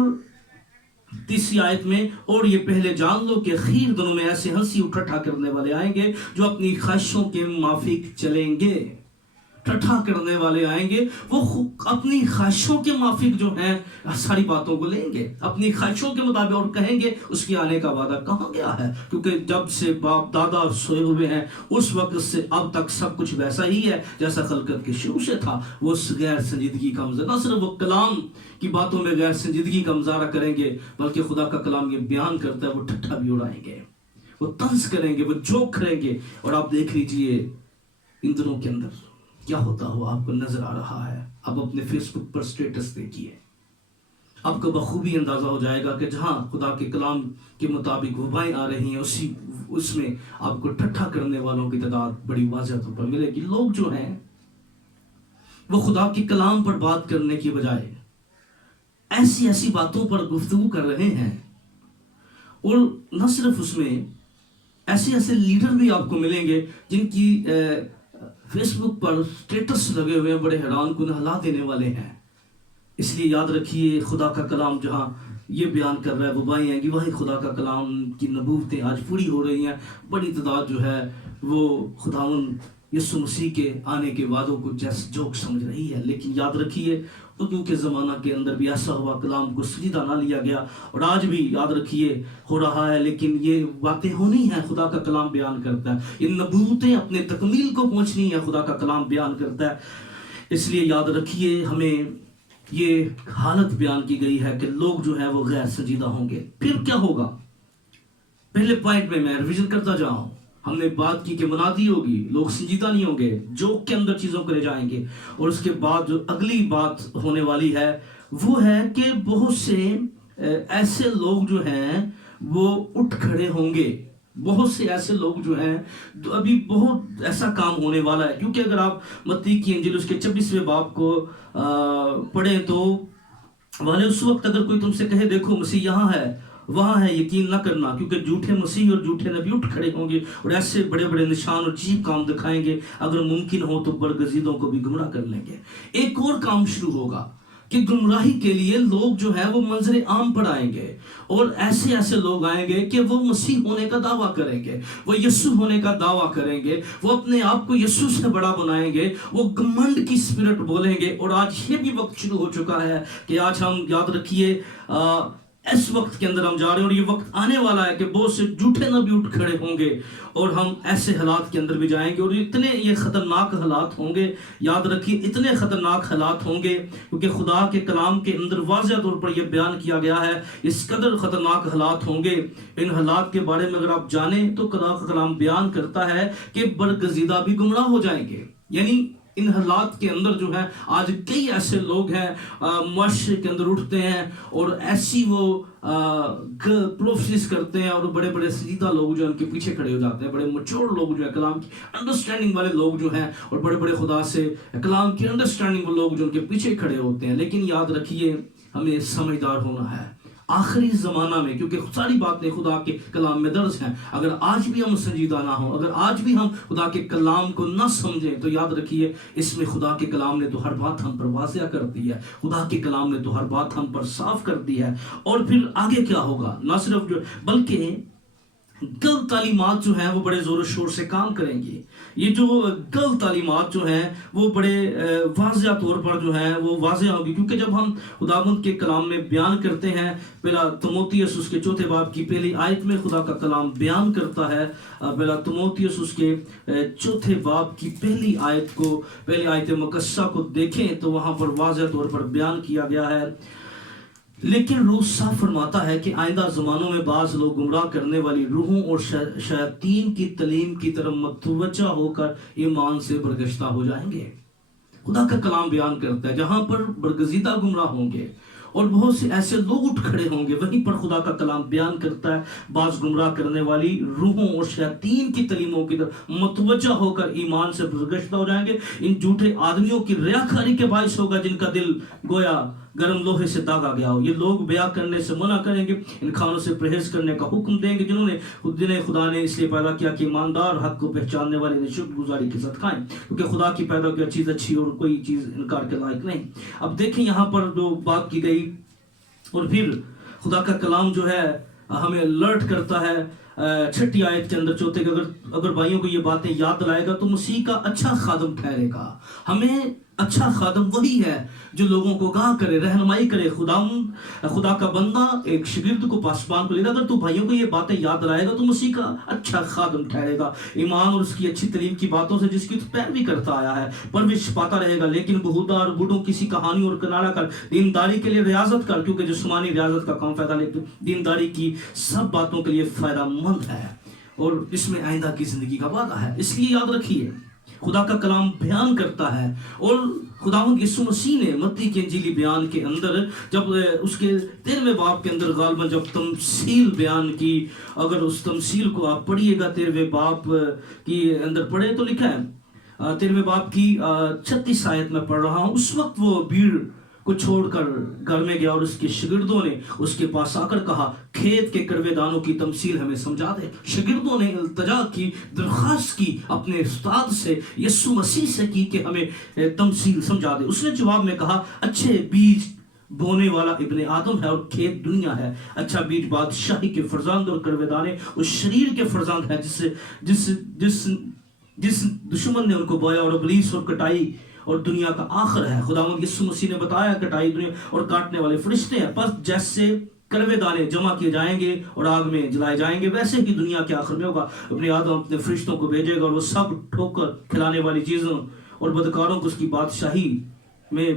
تیسری آیت میں، اور یہ پہلے جان لو کہ خیر دنوں میں ایسے ہنسی ٹھٹھا کرنے والے آئیں گے جو اپنی خواہشوں کے موافق چلیں گے. ٹھٹھا کرنے والے آئیں گے، وہ اپنی خواہشوں کے موافق جو ہیں ساری باتوں کو لیں گے اپنی خواہشوں کے مطابق اور کہیں گے اس کے آنے کا وعدہ کہاں گیا ہے. کیونکہ جب سے باپ دادا سوئے ہوئے ہیں اس وقت سے اب تک سب کچھ ویسا ہی ہے جیسا خلقت کے شروع سے تھا. وہ غیر سنجیدگی کا مظاہرہ، نہ صرف وہ کلام کی باتوں میں غیر سنجیدگی کا مظاہرہ کریں گے بلکہ خدا کا کلام یہ بیان کرتا ہے وہ ٹھٹھا بھی اڑائیں گے، وہ طنز کریں گے، وہ جوک کریں گے. اور آپ دیکھ لیجئے ان دنوں کے اندر کیا ہوتا ہوا آپ کو نظر آ رہا ہے. اب اپنے فیس بک پر سٹیٹس دیکھیے، آپ کو بخوبی اندازہ ہو جائے گا کہ جہاں خدا کے کلام کے مطابق وبائیں آ رہی ہیں اس میں آپ کو ٹھٹھا کرنے والوں کی تعداد بڑی واضح طور پر ملے گی. لوگ جو ہیں وہ خدا کے کلام پر بات کرنے کی بجائے ایسی باتوں پر گفتگو کر رہے ہیں. اور نہ صرف اس میں ایسے لیڈر بھی آپ کو ملیں گے جن کی فیس بک پر سٹیٹس لگے ہوئے ہیں بڑے حیران کن ہلا دینے والے ہیں. اس لیے یاد رکھیے خدا کا کلام جہاں یہ بیان کر رہا ہے وبائیں آئیں گی، وہی خدا کا کلام کی نبوتیں آج پوری ہو رہی ہیں. بڑی تعداد جو ہے وہ خداوند یسوع مسیح کے آنے کے وعدوں کو جیسے جوک سمجھ رہی ہے. لیکن یاد رکھیے اردو کے زمانہ کے اندر بھی ایسا ہوا، کلام کو سنجیدہ نہ لیا گیا. اور آج بھی یاد رکھیے ہو رہا ہے. لیکن یہ باتیں ہونی ہیں، خدا کا کلام بیان کرتا ہے. یہ نبوتیں اپنے تکمیل کو پہنچنی ہے، خدا کا کلام بیان کرتا ہے. اس لیے یاد رکھیے ہمیں یہ حالت بیان کی گئی ہے کہ لوگ جو ہیں وہ غیر سنجیدہ ہوں گے. پھر کیا ہوگا؟ پہلے پوائنٹ میں ریویژن کرتا جاؤں. ہم نے بات کی کہ منادی ہوگی، لوگ سنجیدہ نہیں ہوں گے، جوک کے اندر چیزوں کو لے جائیں گے. اور اس کے بعد جو اگلی بات ہونے والی ہے وہ ہے کہ بہت سے ایسے لوگ جو ہیں وہ اٹھ کھڑے ہوں گے. بہت سے ایسے لوگ جو ہیں ابھی بہت ایسا کام ہونے والا ہے. کیونکہ اگر آپ متی کی انجیل اس کے 26ویں باب کو پڑھیں تو والے اس وقت اگر کوئی تم سے کہے دیکھو مسیح یہاں ہے وہاں ہے، یقین نہ کرنا، کیونکہ جھوٹے مسیح اور جھوٹے نبی اٹھ کھڑے ہوں گے اور ایسے بڑے بڑے نشان اور عجیب کام دکھائیں گے، اگر ممکن ہو تو برگزیدوں کو بھی گمراہ کر لیں گے. ایک اور کام شروع ہوگا کہ گمراہی کے لیے لوگ جو ہیں وہ منظر عام پر آئیں گے. اور ایسے لوگ آئیں گے کہ وہ مسیح ہونے کا دعویٰ کریں گے، وہ یسوع ہونے کا دعویٰ کریں گے، وہ اپنے آپ کو یسوع سے بڑا بنائیں گے، وہ گھمنڈ کی اسپرٹ بولیں گے. اور آج یہ بھی وقت شروع ہو چکا ہے کہ آج ہم یاد رکھیے اس وقت کے اندر ہم جا رہے ہیں اور یہ وقت آنے والا ہے کہ بہت سے جھوٹے نبی اٹھ کھڑے ہوں گے اور ہم ایسے حالات کے اندر بھی جائیں گے. اور اتنے یہ خطرناک حالات ہوں گے، یاد رکھیے اتنے خطرناک حالات ہوں گے کیونکہ خدا کے کلام کے اندر واضح طور پر یہ بیان کیا گیا ہے اس قدر خطرناک حالات ہوں گے. ان حالات کے بارے میں اگر آپ جانیں تو خدا کا کلام بیان کرتا ہے کہ برگزیدہ بھی گمراہ ہو جائیں گے. یعنی ان حالات کے اندر جو ہے آج کئی ایسے لوگ ہیں معاشرے کے اندر اٹھتے ہیں اور ایسی وہ پروفیسز کرتے ہیں اور بڑے بڑے سنجیدہ لوگ جو ہیں ان کے پیچھے کھڑے ہو جاتے ہیں، بڑے میچور لوگ جو ہے کلام کی انڈرسٹینڈنگ والے لوگ جو ہیں اور بڑے بڑے خدا سے کلام کی انڈرسٹینڈنگ والے لوگ جو ان کے پیچھے کھڑے ہوتے ہیں. لیکن یاد رکھیے ہمیں سمجھدار ہونا ہے آخری زمانہ میں، کیونکہ ساری باتیں خدا کے کلام میں درج ہیں. اگر آج بھی ہم سنجیدہ نہ ہوں، اگر آج بھی ہم خدا کے کلام کو نہ سمجھیں تو یاد رکھیے اس میں خدا کے کلام نے تو ہر بات ہم پر واضح کر دی ہے، خدا کے کلام نے تو ہر بات ہم پر صاف کر دی ہے. اور پھر آگے کیا ہوگا؟ نہ صرف جو بلکہ غلط تعلیمات جو ہیں وہ بڑے زور و شور سے کام کریں گی. یہ جو غلط تعلیمات جو ہیں وہ بڑے واضح طور پر جو ہیں وہ واضح ہوگی. کیونکہ جب ہم خداوند کے کلام میں بیان کرتے ہیں، پہلا تموتیوس اس کے 4 باب کی پہلی آیت میں خدا کا کلام بیان کرتا ہے. پہلا تموتیوس اس کے 4 باب کی پہلی آیت مقدسہ کو دیکھیں تو وہاں پر واضح طور پر بیان کیا گیا ہے. لیکن روح صاف فرماتا ہے کہ آئندہ زمانوں میں بعض لوگ گمراہ کرنے والی روحوں اور شیاطین کی تعلیم کی طرف متوجہ ہو کر ایمان سے برگشتہ ہو جائیں گے۔ خدا کا کلام بیان کرتا ہے جہاں پر برگزیدہ گمراہ ہوں گے اور بہت سے ایسے لوگ اٹھ کھڑے ہوں گے، وہیں پر خدا کا کلام بیان کرتا ہے بعض گمراہ کرنے والی روحوں اور شیاطین کی تعلیموں کی طرف متوجہ ہو کر ایمان سے برگشتہ ہو جائیں گے۔ ان جھوٹے آدمیوں کی ریاکاری کے باعث ہوگا جن کا دل گویا گرم لوہے سے داغا گیا ہو۔ یہ لوگ بیاہ کرنے سے منع کریں گے، ان کھانوں سے پرہیز کرنے کا حکم دیں گے جنہیں خدا نے اس لیے پیدا کیا کہ ایماندار حق کو پہچاننے والے نے شکر گزاری کے ساتھ کھائیں، کیونکہ خدا کی پیدا کی چیز اچھی اور کوئی چیز انکار کے لائق نہیں۔ اب دیکھیں یہاں پر جو بات کی گئی، اور پھر خدا کا کلام جو ہے ہمیں الرٹ کرتا ہے 6 آیت کے اندر چوتھے کہ اگر بھائیوں کو یہ باتیں یاد دلائے گا تو مسیح کا اچھا خادم ٹھہرے گا۔ ہمیں اچھا خادم وہی ہے جو لوگوں کو گاہ کرے، رہنمائی کرے۔ خدا کا بندہ ایک شاگرد کو پاسبان کو لے گا، اگر تو بھائیوں کو یہ باتیں یاد دلائے گا تو مسیح کا اچھا خادم ٹھہرے گا۔ ایمان اور اس کی اچھی تعلیم کی باتوں سے جس کی پیروی کرتا آیا ہے پرورش پاتا رہے گا، لیکن بہودہ اور بوڑھوں کسی کہانی اور کنارہ کر دینداری کے لیے ریاضت کر، کیونکہ جسمانی ریاضت کا کم فائدہ لیکن دینداری کی سب باتوں کے لیے فائدہ مند ہے اور اس میں آئندہ کی زندگی کا وعدہ ہے۔ اس لیے یاد رکھیے خدا کا کلام بیان کرتا ہے، اور خداوند یسوع مسیح نے متی کے انجیلی بیان کے اندر جب اس کے 13ویں باب کے اندر غالباً جب تمثیل بیان کی، اگر اس تمثیل کو آپ پڑھیے گا 13ویں باب کی اندر پڑھے تو لکھا ہے 13ویں باب کی 36 آیت میں پڑھ رہا ہوں، اس وقت وہ بھیڑ کو چھوڑ کر گھر میں گیا اور اس کے شاگردوں نے اس کے پاس آ کر کہا کھیت کے کڑوے دانوں کی تمثیل ہمیں سمجھا دے۔ شاگردوں نے التجا کی، درخواست کی اپنے استاد سے، یسوع مسیح سے کی کہ ہمیں تمثیل سمجھا دے۔ اس نے جواب میں کہا اچھے بیج بونے والا ابن آدم ہے اور کھیت دنیا ہے۔ اچھا بیج بادشاہی کے فرزند اور کڑوے دانے اس شریر کے فرزند ہے جس دشمن نے ان کو بویا، اور ابلیس اور کٹائی اور دنیا کا آخر ہے۔ خداوند یسوع مسیح نے بتایا کٹائی دنیا اور کاٹنے والے فرشتے ہیں، پس جیسے کڑوے دانے جمع کیے جائیں گے اور آگ میں جلائے جائیں گے، ویسے ہی دنیا کے آخر میں ہوگا۔ ابن آدم اپنے فرشتوں کو بھیجے گا اور وہ سب ٹھوکر کھلانے والی چیزوں اور بدکاروں کو اس کی بادشاہی میں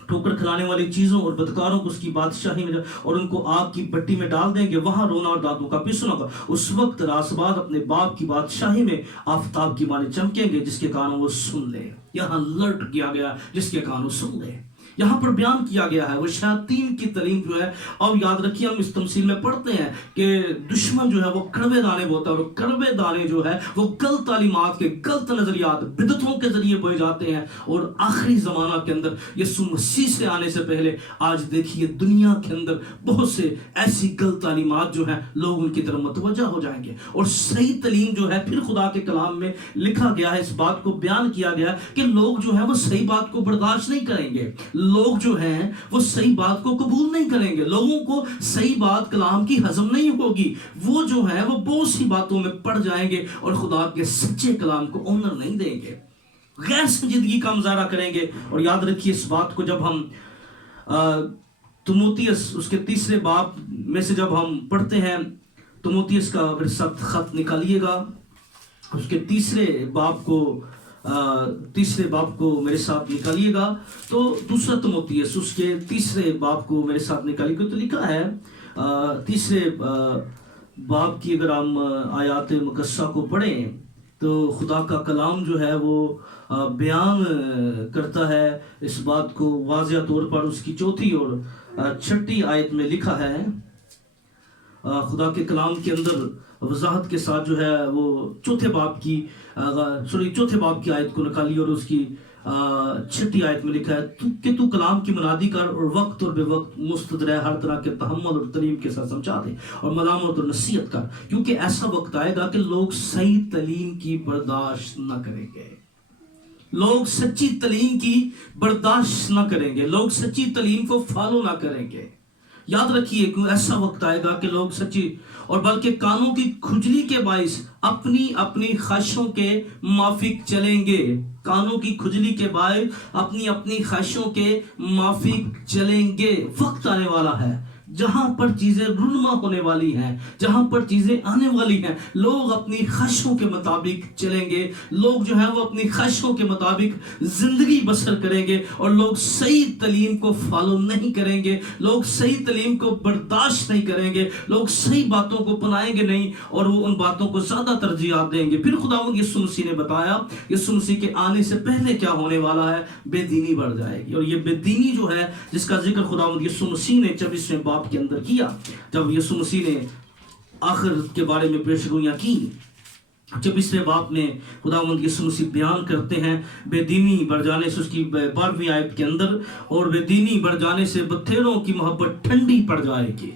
ٹھوکر کھلانے والی چیزوں اور بدکاروں کو اس کی بادشاہی میں اور ان کو آگ کی بٹی میں ڈال دیں گے، وہاں رونا اور دانتوں کا پیسنا ہوگا۔ اس وقت راسباد اپنے باپ کی بادشاہی میں آفتاب کی مانند چمکیں گے، جس کے کانوں وہ سن لے۔ یہاں لرٹ کیا گیا جس کے کانوں سن لے، یہاں پر بیان کیا گیا ہے وہ شیاطین کی تعلیم جو ہے۔ اب یاد رکھیے ہم اس تمثیل میں پڑھتے ہیں کہ دشمن جو ہے وہ کڑوے دانے بوتا ہے، اور کڑوے دانے جو ہے وہ غلط تعلیمات کے، غلط نظریات، بدعتوں کے ذریعے بوئے جاتے ہیں۔ اور آخری زمانہ کے اندر یسوع مسیح سے آنے سے پہلے آج دیکھیے دنیا کے اندر بہت سے ایسی غلط تعلیمات جو ہیں لوگ ان کی طرف متوجہ ہو جائیں گے، اور صحیح تعلیم جو ہے پھر خدا کے کلام میں لکھا گیا ہے، اس بات کو بیان کیا گیا ہے کہ لوگ جو ہیں وہ صحیح بات کو برداشت نہیں کریں گے، لوگ جو ہیں وہ صحیح بات کو قبول نہیں کریں گے، لوگوں کو صحیح بات کلام کی ہضم نہیں ہوگی، وہ جو ہیں وہ بہت سی باتوں میں پڑ جائیں گے اور خدا کے سچے کلام کو آنر نہیں دیں گے، غیر سنجیدگی کا مظاہرہ کریں گے۔ اور یاد رکھیے اس بات کو جب ہم تimotheus اس کے 3 باب میں سے جب ہم پڑھتے ہیں، تimotheus کا میرے ساتھ خط نکالیے گا، اس کے 3 باب کو میرے ساتھ نکالیے گا، تو 2 تimotheus اس کے 3 باب کو میرے ساتھ نکالیے گا، تو لکھا ہے 3 باب کی اگر ہم آیات مقدسہ کو پڑھیں تو خدا کا کلام جو ہے وہ بیان کرتا ہے اس بات کو واضح طور پر۔ اس کی 4 اور 6 آیت میں لکھا ہے، خدا کے کلام کے اندر وضاحت کے ساتھ جو ہے وہ 4 باب کی آیت کو نکالی، اور اس کی 6 آیت میں لکھا ہے کہ تو کلام کی منادی کر اور وقت اور بے وقت مستد رہ، ہر طرح کے تحمل اور تعلیم کے ساتھ سمجھا دے اور ملامت اور نصیحت کر، کیونکہ ایسا وقت آئے گا کہ لوگ صحیح تعلیم کی برداشت نہ کریں گے، لوگ سچی تعلیم کی برداشت نہ کریں گے، لوگ سچی تعلیم کو فالو نہ کریں گے۔ یاد رکھیے کہ ایسا وقت آئے گا کہ لوگ سچی اور بلکہ کانوں کی کھجلی کے باعث اپنی خواہشوں کے موافق چلیں گے، کانوں کی کھجلی کے باعث اپنی خواہشوں کے موافق چلیں گے۔ وقت آنے والا ہے جہاں پر چیزیں رونما ہونے والی ہیں، جہاں پر چیزیں آنے والی ہیں، لوگ اپنی خواہشوں کے مطابق چلیں گے، لوگ جو ہیں وہ اپنی خواہشوں کے مطابق زندگی بسر کریں گے، اور لوگ صحیح تعلیم کو فالو نہیں کریں گے، لوگ صحیح تعلیم کو برداشت نہیں کریں گے، لوگ صحیح باتوں کو اپنائیں گے نہیں، اور وہ ان باتوں کو زیادہ ترجیحات دیں گے۔ پھر خداوند یسوع مسیح نے بتایا یسوع مسیح کے آنے سے پہلے کیا ہونے والا ہے، بے دینی بڑھ جائے گی، اور یہ بے دینی جو ہے جس کا ذکر خداوند یسوع مسیح نے 24ویں باب کے اندر کیا، جب یسوع مسیح نے آخر کے بارے میں پیشگوئیاں کی، 24ویں باب میں خداوند یسوع مسیح بیان کرتے ہیں بے دینی بڑھ جانے سے، اس کی 12ویں آیت کے اندر، اور بے دینی بڑھ جانے سے بتھیڑوں کی محبت ٹھنڈی پڑ جائے گی۔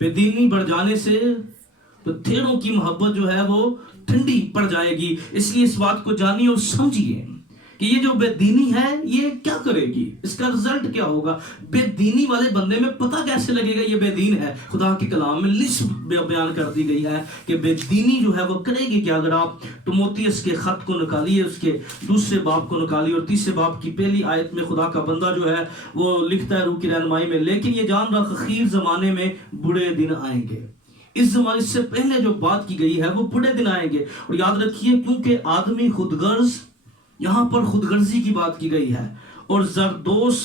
بے دینی بڑھ جانے سے بتھیڑوں کی محبت جو ہے وہ ٹھنڈی پڑ جائے گی، اس لیے اس بات کو جانیے اور سمجھیے کہ یہ جو بے دینی ہے یہ کیا کرے گی، اس کا رزلٹ کیا ہوگا۔ بے دینی والے بندے میں پتہ کیسے لگے گا یہ بے دین ہے؟ خدا کے کلام میں لسٹ بیان کر دی گئی ہے کہ بے دینی جو ہے وہ کرے گی کہ اگر آپ تموتھیوس کے خط کو نکالیے، اس کے 2 باب کو نکالیے، اور 3 باب کی پہلی آیت میں خدا کا بندہ جو ہے وہ لکھتا ہے روح کی رہنمائی میں، لیکن یہ جان رکھ اخیر زمانے میں بڑے دن آئیں گے۔ اس زمانے سے پہلے جو بات کی گئی ہے وہ بڑے دن آئیں گے، اور یاد رکھیے کیونکہ آدمی خود غرض، یہاں پر خود غرضی کی بات کی گئی ہے، اور زردوش،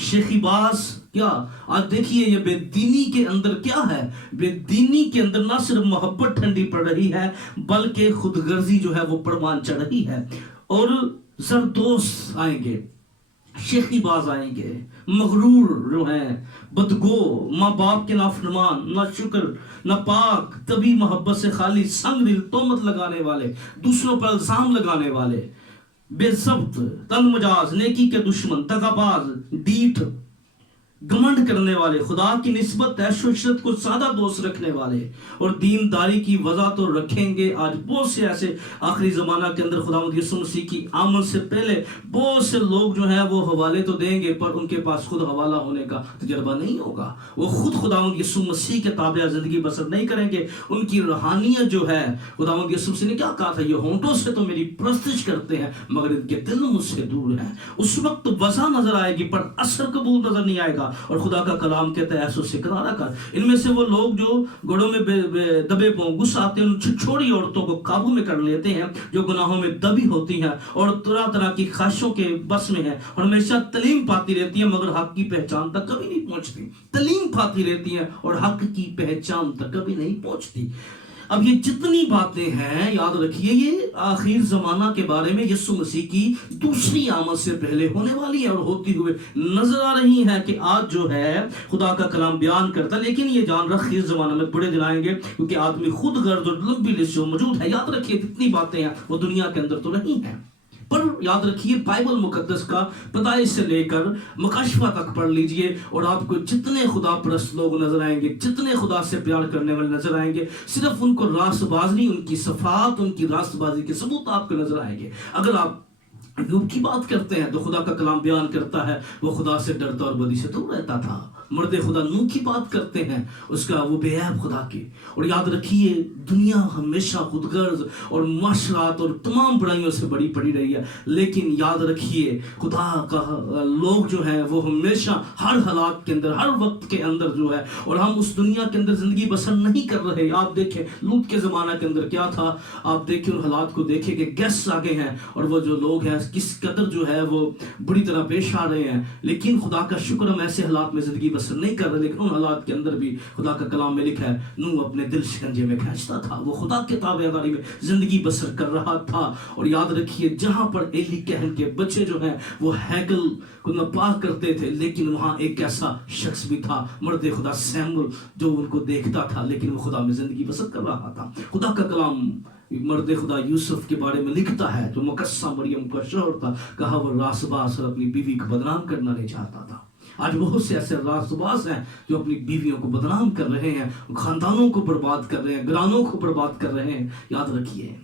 شیخی باز، کیا آج دیکھیے یہ بے دینی کے اندر کیا ہے، بے دینی کے اندر نہ صرف محبت ٹھنڈی پڑ رہی ہے بلکہ خود غرضی جو ہے وہ پروان چڑھ رہی ہے، اور زردوش آئیں گے، شیخی باز آئیں گے، مغرور جو ہیں، بدگو، ماں باپ کے نافرمان، نہ شکر نہ پاک، طبی محبت سے خالی، سنگ دل، تہمت لگانے والے، دوسروں پر الزام لگانے والے، بے ضبط، تنگ مجاز، نیکی کے دشمن، دغا باز، ڈیٹھ، گمنڈ کرنے والے، خدا کی نسبت عیش و عشرت کو سادہ دوست رکھنے والے، اور دینداری کی وضع تو رکھیں گے۔ آج بہت سے ایسے آخری زمانہ کے اندر خداوند یسوع مسیح کی آمد سے پہلے بہت سے لوگ جو ہیں وہ حوالے تو دیں گے پر ان کے پاس خود حوالہ ہونے کا تجربہ نہیں ہوگا، وہ خود خداوند یسوع مسیح کے تابع زندگی بسر نہیں کریں گے۔ ان کی روحانیت جو ہے، خداوند یسوع مسیح نے کیا کہا تھا، یہ ہونٹوں سے تو میری پرستش کرتے ہیں مگر ان کے دل مجھ سے دور ہیں۔ اس وقت وضع نظر آئے گی پر اثر قبول نظر نہیں آئے گا، اور خدا کا کلام کہتا ہے ایسو سے کنارہ کر۔ ان میں سے وہ لوگ جو گڑوں میں دبے پاؤں غصہ آتے ہیں، ان چھوڑی عورتوں کو قابو میں کر لیتے ہیں جو گناہوں میں دبی ہوتی ہیں اور طرح طرح کی خواہشوں کے بس میں ہیں، اور ہمیشہ تعلیم پاتی رہتی ہیں مگر حق کی پہچان تک کبھی نہیں پہنچتی۔ تعلیم پاتی رہتی ہیں اور حق کی پہچان تک کبھی نہیں پہنچتی۔ اب یہ جتنی باتیں ہیں یاد رکھیے یہ آخر زمانہ کے بارے میں یسوع مسیح کی دوسری آمد سے پہلے ہونے والی ہے اور ہوتی ہوئے نظر آ رہی ہیں کہ آج جو ہے خدا کا کلام بیان کرتا، لیکن یہ جان رکھ اس زمانہ میں بڑے دن آئیں گے کیونکہ آدمی خود غرض اور لمبی لسٹ جو موجود ہے، یاد رکھیے جتنی باتیں ہیں وہ دنیا کے اندر تو نہیں ہیں، پر یاد رکھیے بائبل مقدس کا پیدائش سے لے کر مکاشفہ تک پڑھ لیجئے اور آپ کو جتنے خدا پرست لوگ نظر آئیں گے، جتنے خدا سے پیار کرنے والے نظر آئیں گے، صرف ان کو راست باز نہیں، ان کی صفات، ان کی راست بازی کے ثبوت آپ کو نظر آئیں گے۔ اگر آپ ایوب کی بات کرتے ہیں تو خدا کا کلام بیان کرتا ہے وہ خدا سے ڈرتا اور بدی سے دور رہتا تھا۔ مرد خدا نوح کی بات کرتے ہیں، اس کا وہ بے عیب خدا کی۔ اور یاد رکھیے دنیا ہمیشہ خود غرض اور معاشرات اور تمام برائیوں سے بڑی پڑی رہی ہے، لیکن یاد رکھیے خدا کا لوگ جو ہیں وہ ہمیشہ ہر حالات کے اندر، ہر وقت کے اندر جو ہے، اور ہم اس دنیا کے اندر زندگی بسر نہیں کر رہے۔ آپ دیکھیں لوط کے زمانہ کے اندر کیا تھا، آپ دیکھیں ان حالات کو دیکھیں کہ گیسٹ آگے ہیں اور وہ جو لوگ ہیں کس قدر جو ہے وہ بری طرح پیش آ رہے ہیں، لیکن خدا کا شکر ہم ایسے حالات میں زندگی بسر نہیں کر رہے، لیکن ان حالات کے اندر بھی خدا کا کلام میں لکھا ہے نوح اپنے دل شکنجے میں کھینچتا تھا، وہ خدا کے تابع داری میں زندگی بسر کر رہا تھا۔ اور یاد رکھیے جہاں پر ایلی کہن کے بچے جو ہیں وہ ہیکل کو ناپاک کرتے تھے، لیکن وہاں ایک ایسا شخص بھی تھا مرد خدا سیمول جو ان کو دیکھتا تھا لیکن وہ خدا میں زندگی بسر کر رہا تھا۔ خدا کا کلام مرد خدا یوسف کے بارے میں لکھتا ہے جو مقصہ مریم کا شوہر تھا، کہا وہ راست باز اور اپنی بیوی کو بدنام کرنا نہیں چاہتا تھا۔ آج بہت سے ایسے راست باز ہیں جو اپنی بیویوں کو بدنام کر رہے ہیں، خاندانوں کو برباد کر رہے ہیں، گھرانوں کو برباد کر رہے ہیں۔ یاد رکھیے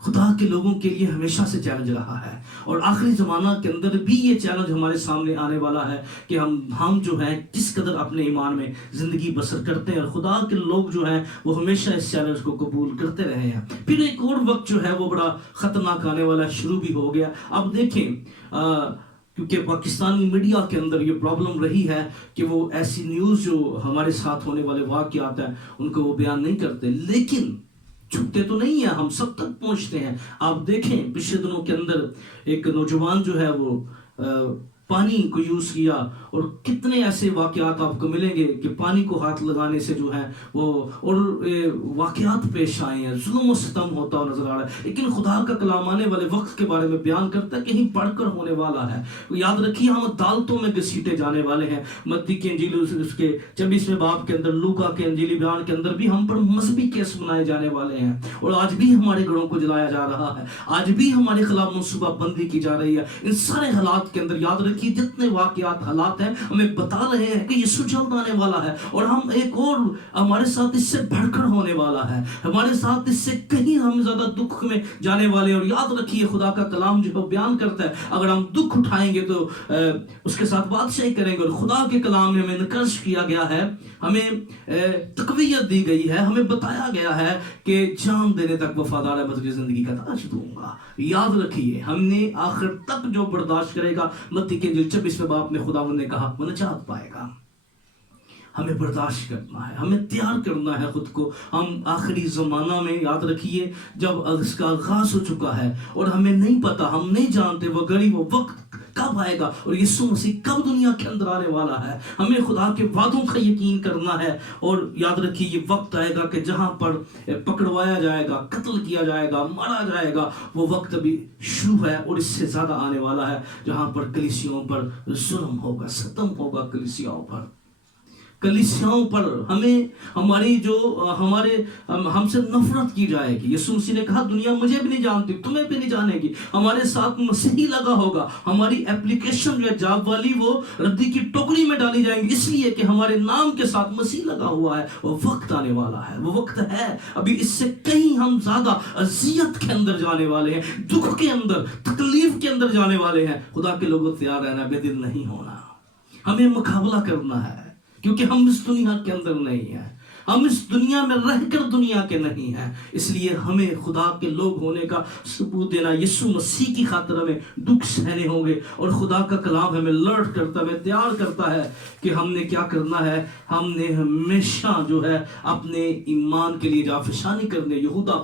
خدا کے لوگوں کے لیے ہمیشہ سے چیلنج رہا ہے اور آخری زمانہ کے اندر بھی یہ چیلنج ہمارے سامنے آنے والا ہے کہ ہم جو ہیں کس قدر اپنے ایمان میں زندگی بسر کرتے ہیں، اور خدا کے لوگ جو ہیں وہ ہمیشہ اس چیلنج کو قبول کرتے رہے ہیں۔ پھر ایک اور وقت جو ہے وہ بڑا خطرناک آنے والا شروع بھی ہو گیا۔ اب دیکھیں کیونکہ پاکستانی میڈیا کے اندر یہ پرابلم رہی ہے کہ وہ ایسی نیوز جو ہمارے ساتھ ہونے والے واقعات ہیں ان کو وہ بیان نہیں کرتے، لیکن چھپتے تو نہیں ہیں، ہم سب تک پہنچتے ہیں۔ آپ دیکھیں پچھلے دنوں کے اندر ایک نوجوان جو ہے وہ پانی کو یوز کیا، اور کتنے ایسے واقعات آپ کو ملیں گے کہ پانی کو ہاتھ لگانے سے جو ہے وہ اور واقعات پیش آئے ہیں، ظلم و ستم ہوتا نظر آ رہا ہے، لیکن خدا کا کلام آنے والے وقت کے بارے میں بیان کرتا ہے کہیں پڑھ کر ہونے والا ہے۔ یاد رکھیے ہم عدالتوں میں گھسیٹے جانے والے ہیں۔ متی کی انجیل اس کے 24ویں باب کے اندر، لوکا کے انجیلی بیان کے اندر بھی ہم پر مذہبی کیس بنائے جانے والے ہیں، اور آج بھی ہمارے گھروں کو جلایا جا رہا ہے، آج بھی ہمارے خلاف منصوبہ بندی کی جا رہی ہے۔ ان سارے حالات کے اندر یاد رکھیے جتنے واقعات حالات ہیں ہمیں بتا رہے ہیں کہ یسوع جلد آنے والا ہے، اور ہم ایک اور ہمارے ساتھ اس سے بڑھ کر ہونے والا ہے، ہمارے ساتھ اس سے کہیں ہم زیادہ دکھ میں جانے والے ہیں۔ اور یاد رکھیے خدا کا کلام جو بیان کرتا ہے اگر ہم دکھ اٹھائیں گے تو اس کے ساتھ بادشاہی کریں گے، اور خدا کے کلام میں ہمیں نقش کیا گیا ہے، ہمیں تقویت دی گئی ہے، ہمیں بتایا گیا ہے کہ جان دینے تک وفادار ہے میں تجھے زندگی کا تاج دوں گا۔ یاد رکھیے ہم نے آخر تک جو برداشت کرے گا، متی کے 24ویں باب میں خداوند نے کہا وہ نجات پائے گا۔ ہمیں برداشت کرنا ہے، ہمیں تیار کرنا ہے خود کو۔ ہم آخری زمانہ میں یاد رکھیے جب اس کا آغاز ہو چکا ہے اور ہمیں نہیں پتا، ہم نہیں جانتے وہ گھڑی وہ وقت کب آئے گا اور یسوع مسیح کب دنیا کے اندر آنے والا ہے۔ ہمیں خدا کے وعدوں کا یقین کرنا ہے، اور یاد رکھیے یہ وقت آئے گا کہ جہاں پر پکڑوایا جائے گا، قتل کیا جائے گا، مارا جائے گا، وہ وقت ابھی شروع ہے اور اس سے زیادہ آنے والا ہے، جہاں پر کلیسیوں پر ظلم ہوگا، ستم ہوگا کلیسیوں پر، کلیسیاؤں پر ہمیں ہماری جو ہم سے نفرت کی جائے گی۔ یسوع مسیح نے کہا دنیا مجھے بھی نہیں جانتی، تمہیں بھی نہیں جانے گی، ہمارے ساتھ مسیح لگا ہوگا، ہماری اپلیکیشن جو ہے جاب والی وہ ردی کی ٹوکری میں ڈالی جائیں گی، اس لیے کہ ہمارے نام کے ساتھ مسیح لگا ہوا ہے۔ وہ وقت آنے والا ہے، وہ وقت ہے، ابھی اس سے کہیں ہم زیادہ اذیت کے اندر جانے والے ہیں، دکھ کے اندر، تکلیف کے اندر جانے والے ہیں۔ خدا کے لوگوں تیار رہنا، بے دل نہیں ہونا، ہمیں مقابلہ کرنا ہے، کیونکہ ہم اس دنیا کے اندر نہیں ہیں، ہم اس دنیا میں رہ کر دنیا کے نہیں ہیں، اس لیے ہمیں خدا کے لوگ ہونے کا ثبوت دینا۔ یسوع مسیح کی خاطر ہمیں دکھ سہنے ہوں گے، اور خدا کا کلام ہمیں لرٹ کرتا، ہمیں تیار کرتا ہے کہ ہم نے کیا کرنا ہے۔ ہم نے ہمیشہ جو ہے اپنے ایمان کے لیے جافشانی کرنے، یہودا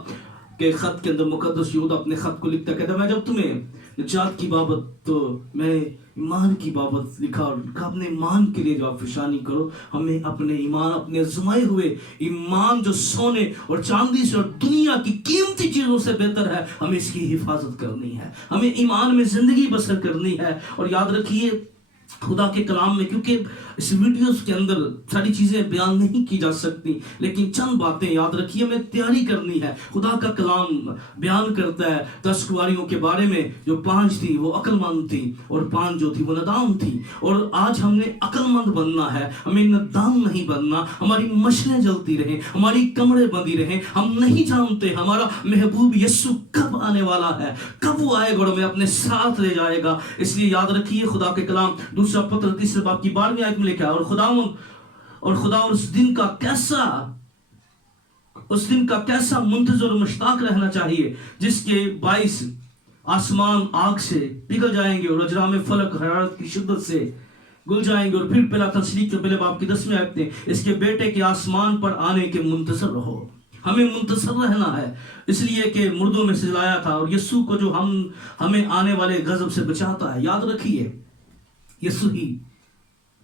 کے خط کے اندر مقدس یہودا اپنے خط کو لکھتا کہتا میں جب تمہیں نجات کی بابت تو میں ایمان کی بابت لکھا، اور اپنے ایمان کے لیے جو افشانی کرو۔ ہمیں اپنے ایمان، اپنے آزمائے ہوئے ایمان جو سونے اور چاندی سے اور دنیا کی قیمتی چیزوں سے بہتر ہے، ہمیں اس کی حفاظت کرنی ہے، ہمیں ایمان میں زندگی بسر کرنی ہے۔ اور یاد رکھیے خدا کے کلام میں، کیونکہ اس ویڈیوز کے اندر ساری چیزیں بیان نہیں کی جا سکتی، لیکن چند باتیں یاد رکھیے ہمیں تیاری کرنی ہے۔ خدا کا کلام بیان کرتا ہے 10 کنواریوں کے بارے میں، جو 5 تھی وہ عقل مند تھی، اور 5 جو تھی وہ ندام تھی۔ اور آج ہم نے عقل مند بننا ہے، ہمیں ندام نہیں بننا۔ ہماری مشلیں جلتی رہیں، ہماری کمریں بندی رہیں، ہم نہیں جانتے ہمارا محبوب یسوع کب آنے والا ہے، کب وہ آئے گا اور ہمیں اپنے ساتھ لے جائے گا۔ اس لیے یاد رکھیے خدا کے کلام دوسرا پتر 3 باب کی 12ویں آیت میں لکھا ہے، اور خدا اس دن کا کیسا منتظر و مشتاق رہنا چاہیے جس کے باعث آسمان آگ سے پگھل جائیں گے اور اجرام فلک حرارت کی شدت سے گل جائیں گے۔ اور پھر پہلا تسلیق کے پہلے باب کی 10ویں آیت میں اس کے بیٹے کے آسمان پر آنے کے منتظر رہو۔ ہمیں منتظر رہنا ہے، اس لیے کہ مردوں میں سے لایا تھا، اور یسوع کو جو ہمیں آنے والے غضب سے بچاتا ہے۔ یاد رکھیے یسوع ہی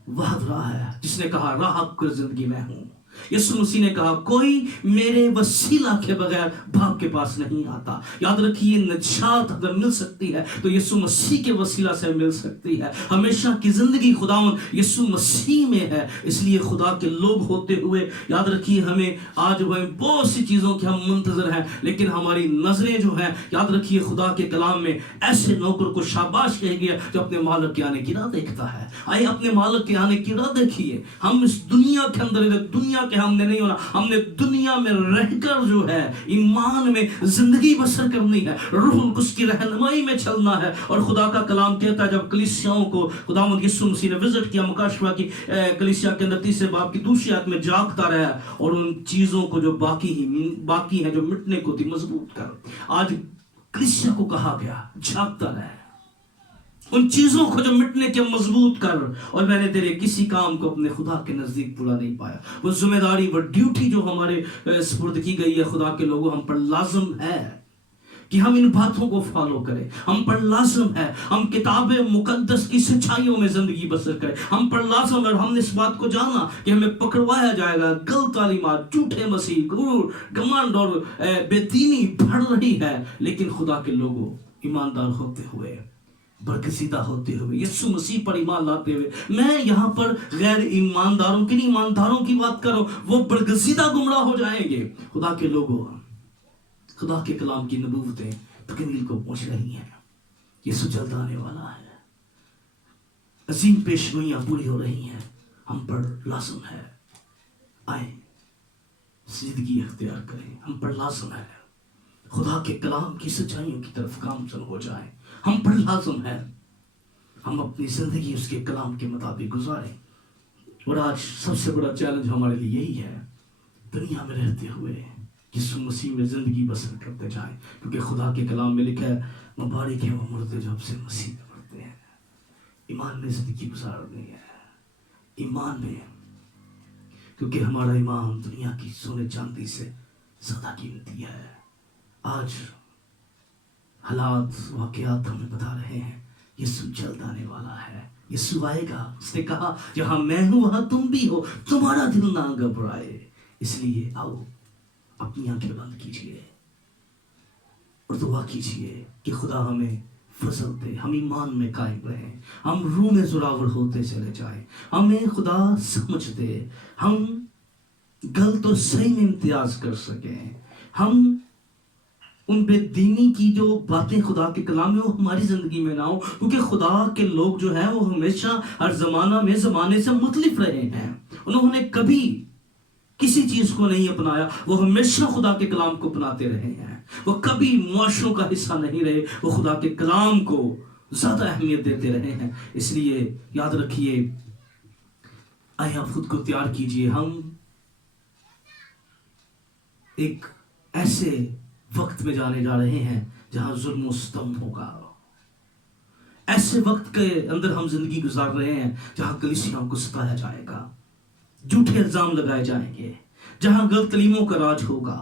وعد رہا ہے جس نے کہا راہ کر زندگی میں ہوں۔ یسوع مسیح نے کہا کوئی میرے وسیلہ کے بغیر باپ کے پاس نہیں آتا۔ یاد رکھیے نجات اگر مل سکتی ہے تو یسوع مسیح کے وسیلہ سے مل سکتی ہے۔ ہمیشہ کی زندگی خداوند یسوع مسیح میں ہے، اس لیے خدا کے لوگ ہوتے ہوئے یاد رکھیے ہمیں آج وہ بہت سی چیزوں کے ہم منتظر ہیں، لیکن ہماری نظریں جو ہیں یاد رکھیے خدا کے کلام میں ایسے نوکر کو شاباش کہہ گیا جو اپنے مالک کے آنے کی راہ دیکھتا ہے۔ آئے اپنے مالک کے آنے کی راہ دیکھیے۔ ہم اس دنیا کے اندر دنیا کہ ہم نے نہیں ہونا، ہم نے دنیا میں رہ کر جو ہے ایمان میں زندگی بسر کرنی ہے، روح القدس کی رہنمائی میں چلنا ہے۔ اور خدا کا کلام کہتا ہے جب کلیسیاؤں کو خداوند یسوع مسیح نے وزٹ کیا مکاشفہ کی کلیسیا کے اندر 3 باب کی 2 آیت میں جاگتا رہا اور ان چیزوں کو جو باقی ہیں جو مٹنے کو تھی مضبوط کر۔ آج کلیسیا کو کہا گیا جاگتا رہے، ان چیزوں کو جو مٹنے کے مضبوط کر، اور میں نے تیرے کسی کام کو اپنے خدا کے نزدیک پورا نہیں پایا۔ وہ ذمہ داری، وہ ڈیوٹی جو ہمارے سپرد کی گئی ہے خدا کے لوگوں، ہم پر لازم ہے کہ ہم ان باتوں کو فالو کریں۔ ہم پر لازم ہے ہم کتاب مقدس کی سچائیوں میں زندگی بسر کریں۔ ہم پر لازم ہے، اور ہم نے اس بات کو جانا کہ ہمیں پکڑوایا جائے گا۔ غلط تعلیمات، جھوٹے مسیح، غرور، گھمنڈ اور بے دینی بڑھ رہی ہے، لیکن خدا کے لوگوں ایماندار ہوتے ہوئے، برگزیدہ ہوتے ہوئے، یسوع مسیح پر ایمان لاتے ہوئے، میں یہاں پر غیر ایمانداروں کی نہیں، ایمانداروں کی بات کروں، وہ برگزیدہ گمراہ ہو جائیں گے۔ خدا کے لوگوں، خدا کے کلام کی نبوتیں تکمیل کو پہنچ رہی ہیں۔ یسوع جلد آنے والا ہے، عظیم پیشگوئیاں پوری ہو رہی ہیں۔ ہم پر لازم ہے آئیں زندگی اختیار کریں۔ ہم پر لازم ہے خدا کے کلام کی سچائیوں کی طرف گامزن ہو جائیں۔ ہم پر لازم ہے ہم اپنی زندگی اس کے کلام کے مطابق گزاریں۔ اور آج سب سے بڑا چیلنج ہمارے لیے یہی ہے، دنیا میں رہتے ہوئے یسوع مسیح میں زندگی بسر کرتے جائیں، کیونکہ خدا کے کلام میں لکھا ہے مبارک ہے وہ مردے جو اب سے مسیح میں مرتے ہیں۔ ایمان میں زندگی گزارنی ہے، ایمان میں، کیونکہ ہمارا ایمان دنیا کی سونے چاندی سے زیادہ قیمتی ہے۔ آج حالات، واقعات ہمیں بتا رہے ہیں یسوع جلد آنے والا ہے، یسوع آئے گا۔ اس نے کہا جہاں میں ہوں وہاں تم بھی ہو، تمہارا دل نہ گھبرائے۔ اس لیے آؤ اپنی آنکھیں بند کیجئے اور دعا کیجئے کہ خدا ہمیں فضل دے، ہم ایمان میں قائم رہیں، ہم روح میں زراور ہوتے چلے جائیں، ہمیں خدا سمجھ دے، ہم غلط اور صحیح میں امتیاز کر سکیں، ہم ان بے دینی کی جو باتیں خدا کے کلام میں وہ ہماری زندگی میں نہ ہو، کیونکہ خدا کے لوگ جو ہیں وہ ہمیشہ ہر زمانہ میں زمانے سے مختلف رہے ہیں۔ انہوں نے کبھی کسی چیز کو نہیں اپنایا، وہ ہمیشہ خدا کے کلام کو اپناتے رہے ہیں۔ وہ کبھی معاشروں کا حصہ نہیں رہے، وہ خدا کے کلام کو زیادہ اہمیت دیتے رہے ہیں۔ اس لیے یاد رکھیے، آئے آپ خود کو تیار کیجئے، ہم ایک ایسے وقت میں جانے جا رہے ہیں جہاں ظلم و ستم ہوگا۔ ایسے وقت کے اندر ہم زندگی گزار رہے ہیں جہاں کلیسیاں کو ستایا جائے گا، جھوٹے الزام لگائے جائیں گے، جہاں غلط تعلیموں کا راج ہوگا،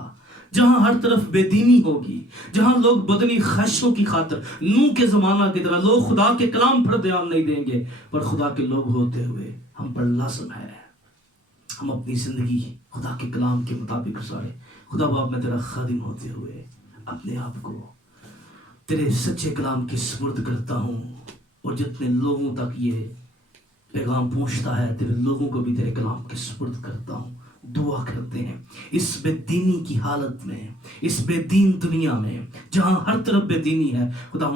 جہاں ہر طرف بے دینی ہوگی، جہاں لوگ بدنی خواہشوں کی خاطر نوح کے زمانہ کی طرح لوگ خدا کے کلام پر دھیان نہیں دیں گے۔ پر خدا کے لوگ ہوتے ہوئے ہم پر لازم ہے ہم اپنی زندگی خدا کے کلام کے مطابق گزاریں۔ خدا باپ میں تیرا خادم ہوتے ہوئے اپنے آپ کو تیرے سچے کلام کی سپرد کرتا ہوں، اور جتنے لوگوں تک یہ پیغام پہنچتا ہے تیرے لوگوں کو بھی تیرے کلام کی سپرد کرتا ہوں۔ دعا کرتے ہیں اس بے دینی کی حالت میں، اس بے دین دنیا میں جہاں ہر طرف بے دینی ہے، خدا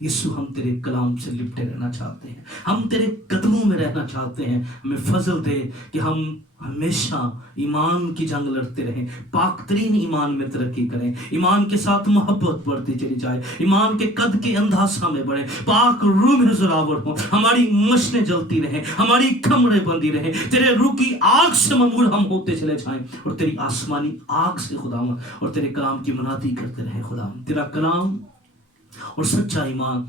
یسوع ہم تیرے کلام سے لپٹے رہنا چاہتے ہیں، ہم تیرے قدموں میں رہنا چاہتے ہیں۔ ہمیں فضل دے کہ ہم ہمیشہ ایمان کی جنگ لڑتے رہیں، پاک ترین ایمان میں ترقی کریں، ایمان کے ساتھ محبت بڑھتی چلی جائے، ایمان کے قد کے اندھاسا میں بڑھیں، پاک روح میں زراور ہوں، ہماری مشنیں جلتی رہیں، ہماری کمریں بندی رہیں، تیرے روح کی آگ سے ممور ہم ہوتے چلے جائیں، اور تیری آسمانی آگ سے خداوند اور تیرے کلام کی منادی کرتے رہیں۔ خداوند تیرا کلام اور سچا ایمان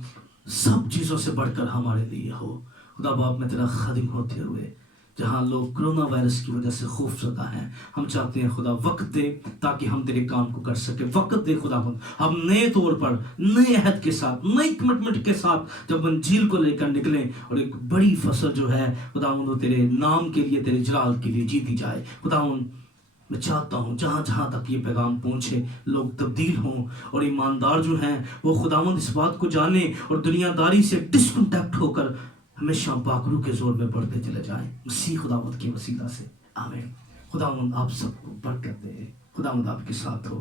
سب چیزوں سے بڑھ کر ہمارے لیے ہو۔ خدا باپ میں تیرا خادم ہوتے ہوئے جہاں لوگ کرونا وائرس کی وجہ سے خوف زدہ ہیں، ہم چاہتے ہیں خدا وقت دے تاکہ ہم تیرے کام کو کر سکیں، وقت دے خدا ہم نئے طور پر نئے عہد کے ساتھ، نئی کمٹمنٹ کے ساتھ جب انجیل کو لے کر نکلیں، اور ایک بڑی فصل جو ہے خدا وہ تیرے نام کے لیے، تیرے جلال کے لیے جیتی جائے۔ خدا میں چاہتا ہوں جہاں جہاں تک یہ پیغام پہنچے لوگ تبدیل ہوں، اور ایماندار جو ہیں وہ خداوند اس بات کو جانیں اور دنیا داری سے ڈسکنٹیکٹ ہو کر ہمیشہ پاکرو کے زور میں بڑھتے چلے جائیں، مسیح خداوند کے وسیلہ سے آمین۔ خداوند آپ سب کو برکت دے، خداوند آپ کے ساتھ ہو۔